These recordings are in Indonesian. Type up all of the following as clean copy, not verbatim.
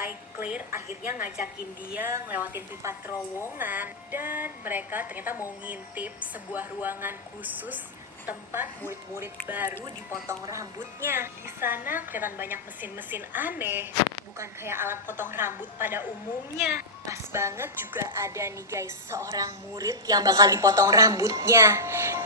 sampai Claire akhirnya ngajakin dia ngelewatin pipa terowongan. Dan mereka ternyata mau ngintip sebuah ruangan khusus tempat murid-murid baru dipotong rambutnya. Di sana kelihatan banyak mesin-mesin aneh, bukan kayak alat potong rambut pada umumnya. Pas banget juga ada nih guys, seorang murid yang bakal dipotong rambutnya.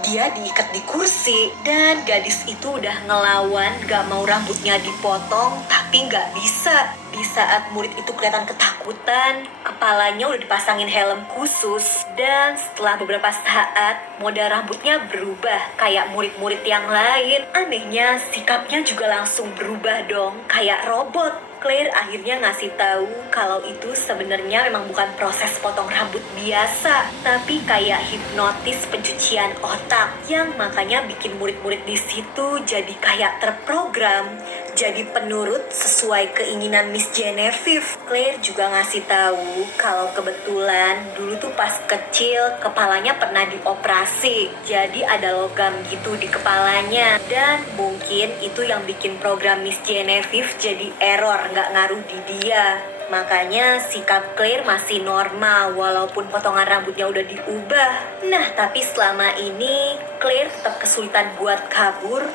Dia diikat di kursi dan gadis itu udah ngelawan gak mau rambutnya dipotong, tapi gak bisa. Di saat murid itu kelihatan ketakutan, kepalanya udah dipasangin helm khusus. Dan setelah beberapa saat, model rambutnya berubah kayak murid-murid yang lain. Anehnya, sikapnya juga langsung berubah dong, kayak robot. Claire akhirnya ngasih tahu kalau itu sebenarnya memang bukan proses potong rambut biasa, tapi kayak hipnotis pencucian otak yang makanya bikin murid-murid di situ jadi kayak terprogram, jadi penurut sesuai keinginan Miss Genevieve. Claire juga ngasih tahu kalau kebetulan dulu tuh pas kecil kepalanya pernah dioperasi, jadi ada logam gitu di kepalanya, dan mungkin itu yang bikin program Miss Genevieve jadi error, nggak ngaruh di dia. Makanya sikap Claire masih normal walaupun potongan rambutnya udah diubah. Nah, tapi selama ini Claire tetap kesulitan buat kabur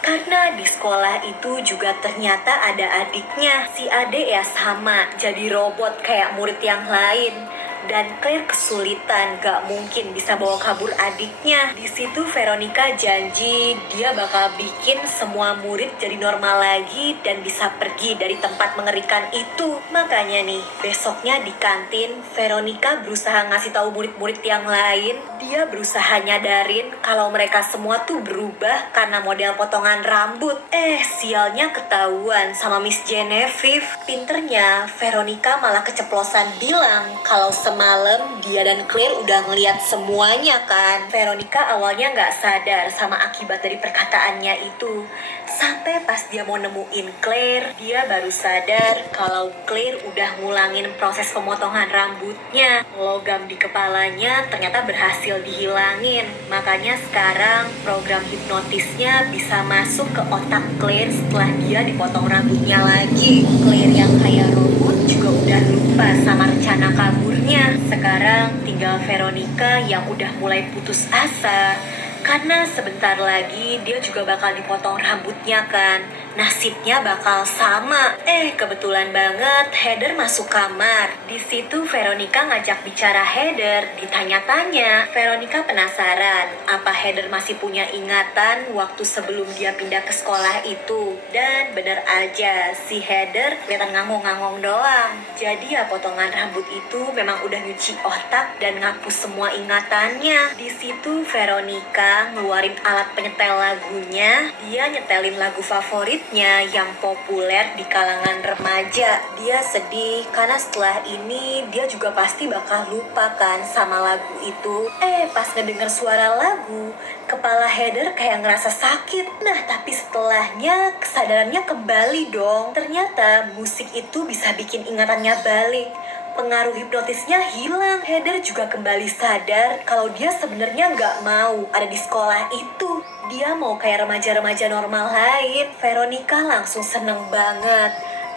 karena di sekolah itu juga ternyata ada adiknya. Si adik ya sama, jadi robot kayak murid yang lain. Dan Claire kesulitan, gak mungkin bisa bawa kabur adiknya. Di situ Veronica janji dia bakal bikin semua murid jadi normal lagi dan bisa pergi dari tempat mengerikan itu. Makanya nih, besoknya di kantin, Veronica berusaha ngasih tahu murid-murid yang lain. Dia berusaha nyadarin kalau mereka semua tuh berubah karena model potongan rambut. Sialnya ketahuan sama Miss Genevieve. Pinternya, Veronica malah keceplosan bilang kalau semalam dia dan Claire udah ngeliat semuanya kan. Veronica awalnya nggak sadar sama akibat dari perkataannya itu. Sampai pas dia mau nemuin Claire, dia baru sadar kalau Claire udah ngulangin proses pemotongan rambutnya. Logam di kepalanya ternyata berhasil dihilangin. Makanya sekarang program hipnotisnya bisa masuk ke otak Claire setelah dia dipotong rambutnya lagi. Claire yang kayak robot juga udah lupa sama rencana kaburnya. Sekarang tinggal Veronica yang udah mulai putus asa. Karena sebentar lagi dia juga bakal dipotong rambutnya kan. Nasibnya bakal sama. Kebetulan banget Heather masuk kamar. Di situ Veronica ngajak bicara Heather, ditanya-tanya. Veronica penasaran, apa Heather masih punya ingatan waktu sebelum dia pindah ke sekolah itu. Dan bener aja, si Heather kelihatan ngangong-ngangong doang. Jadi ya potongan rambut itu memang udah nyuci otak dan ngapus semua ingatannya. Di situ Veronica ngeluarin alat penyetel lagunya. Dia nyetelin lagu favoritnya yang populer di kalangan remaja. Dia sedih karena setelah ini dia juga pasti bakal lupa kan sama lagu itu. Pas ngedenger suara lagu, kepala Heather kayak ngerasa sakit. Nah, tapi setelahnya kesadarannya kembali dong. Ternyata musik itu bisa bikin ingatannya balik. Pengaruh hipnotisnya hilang. Heather juga kembali sadar kalau dia sebenarnya nggak mau ada di sekolah itu. Dia mau kayak remaja-remaja normal lain. Veronica langsung seneng banget.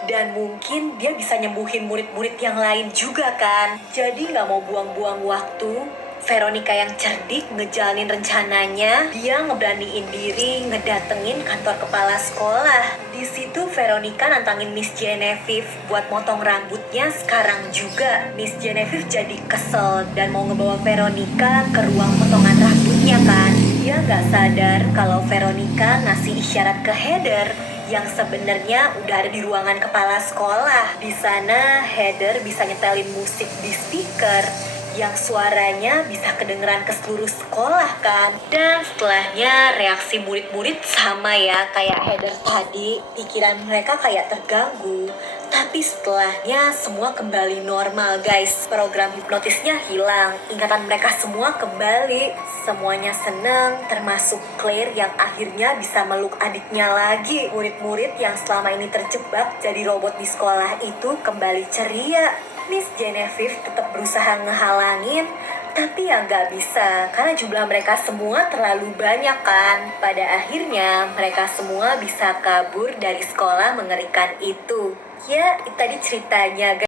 Dan mungkin dia bisa nyembuhin murid-murid yang lain juga kan. Jadi nggak mau buang-buang waktu. Veronica yang cerdik ngejalanin rencananya. Dia ngeberaniin diri ngedatengin kantor kepala sekolah. Di situ Veronica nantangin Miss Genevieve buat motong rambutnya sekarang juga. Miss Genevieve jadi kesel dan mau ngebawa Veronica ke ruang potongan rambutnya kan. Dia nggak sadar kalau Veronica ngasih isyarat ke Heather yang sebenarnya udah ada di ruangan kepala sekolah. Di sana Heather bisa nyetelin musik di speaker yang suaranya bisa kedengeran ke seluruh sekolah kan. Dan setelahnya reaksi murid-murid sama ya kayak Heather tadi. Pikiran mereka kayak terganggu. Tapi setelahnya semua kembali normal guys. Program hipnotisnya hilang. Ingatan mereka semua kembali. Semuanya seneng, termasuk Claire yang akhirnya bisa meluk adiknya lagi. Murid-murid yang selama ini terjebak jadi robot di sekolah itu kembali ceria. Miss Genevieve tetap berusaha ngehalangin, tapi ya nggak bisa karena jumlah mereka semua terlalu banyak kan. Pada akhirnya mereka semua bisa kabur dari sekolah mengerikan itu. Ya, itu tadi ceritanya, guys.